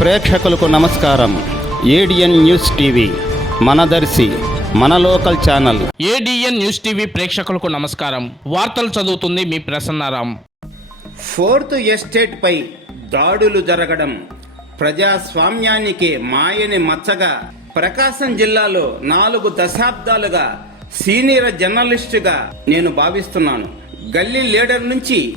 ప్రేక్షకులకు నమస్కారం. ADN news TV మనదర్శి మన local channel. ADN news TV ప్రేక్షకులకు నమస్కారం. వార్తలు చదువుతుంది మీ ప్రసన్నారాం. ఫోర్త్ ఎస్టేట్ పై దాడులు జరగడం ప్రజాస్వామ్యానికి మాయని మచ్చగా ప్రకాశం జిల్లాలో నాలుగు దశాబ్దాలుగా సీనియర్ జర్నలిస్టుగా నేను భావిస్తున్నాను. గల్లీ లీడర్ నుంచి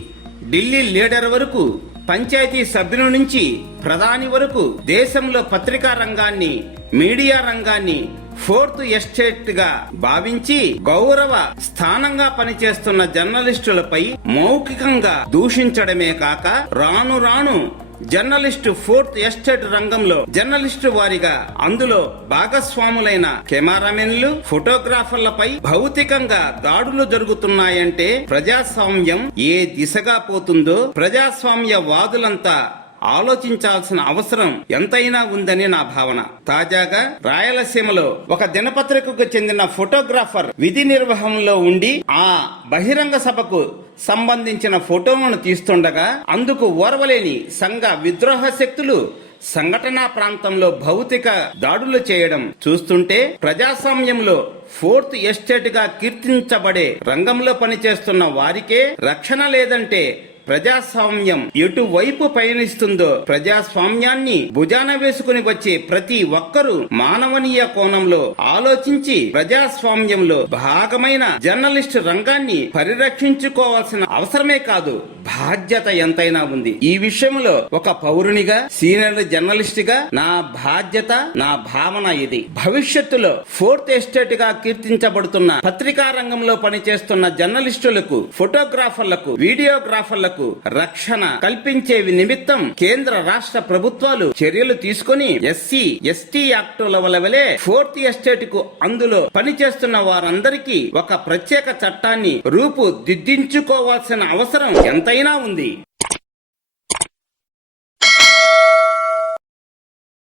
ఢిల్లీ లీడర్ వరకు పంచాయతీ సభ్యుల నుంచి ప్రధాని వరకు దేశంలో పత్రికా రంగాన్ని మీడియా రంగాన్ని ఫోర్త్ ఎస్టేట్గా భావించి గౌరవ స్థానంగా పనిచేస్తున్న జర్నలిస్టులపై మౌఖికంగా దూషించడమే కాక రాను రాను జర్నలిస్టు ఫోర్త్ ఎస్టేట్ రంగంలో జర్నలిస్టు వారిగా అందులో భాగస్వాములైన కెమెరామెన్లు ఫోటోగ్రాఫర్లపై భౌతికంగా దాడులు జరుగుతున్నాయంటే ప్రజాస్వామ్యం ఏ దిశగా పోతుందో ప్రజాస్వామ్య వాదులంతా ఆలోచించాల్సిన అవసరం ఎంతైనా ఉందని నా భావన. తాజాగా రాయలసీమలో ఒక దినపత్రికకు చెందిన ఫోటోగ్రాఫర్ విధి నిర్వహణలో ఉండి ఆ బహిరంగ సభకు సంబంధించిన ఫోటోలను తీస్తుండగా అందుకు ఓర్వలేని సంఘ విద్రోహ శక్తులు సంఘటనా ప్రాంతంలో భౌతిక దాడులు చేయడం చూస్తుంటే ప్రజాస్వామ్యంలో ఫోర్త్ ఎస్టేట్గా కీర్తించబడే రంగంలో పనిచేస్తున్న వారికే రక్షణ లేదంటే ప్రజాస్వామ్యం ఎటువైపు పయనిస్తుందో ప్రజాస్వామ్యాన్ని భుజాన వేసుకుని వచ్చే ప్రతి ఒక్కరూ మానవనీయ కోణంలో ఆలోచించి ప్రజాస్వామ్యంలో భాగమైన జర్నలిస్ట్ రంగాన్ని పరిరక్షించుకోవాల్సిన అవసరమే కాదు బాధ్యత ఎంతైనా ఉంది. ఈ విషయంలో ఒక పౌరునిగా సీనియర్ జర్నలిస్ట్గా నా బాధ్యత నా భావన ఇది. భవిష్యత్తులో ఫోర్త్ ఎస్టేట్గా కీర్తించబడుతున్న పత్రికా రంగంలో పనిచేస్తున్న జర్నలిస్టులకు ఫోటోగ్రాఫర్లకు వీడియోగ్రాఫర్లకు రక్షణ కల్పించే నిమిత్తం కేంద్ర రాష్ట్ర ప్రభుత్వాలు చర్యలు తీసుకొని ఎస్సీ ఎస్టీ యాక్టుల వలవలే ఫోర్త్ ఎస్టేట్కు అందులో పనిచేస్తున్న వారందరికీ ఒక ప్రత్యేక చట్టాన్ని రూపు దిద్దించుకోవాల్సిన అవసరం ఎంతైనా ఉంది.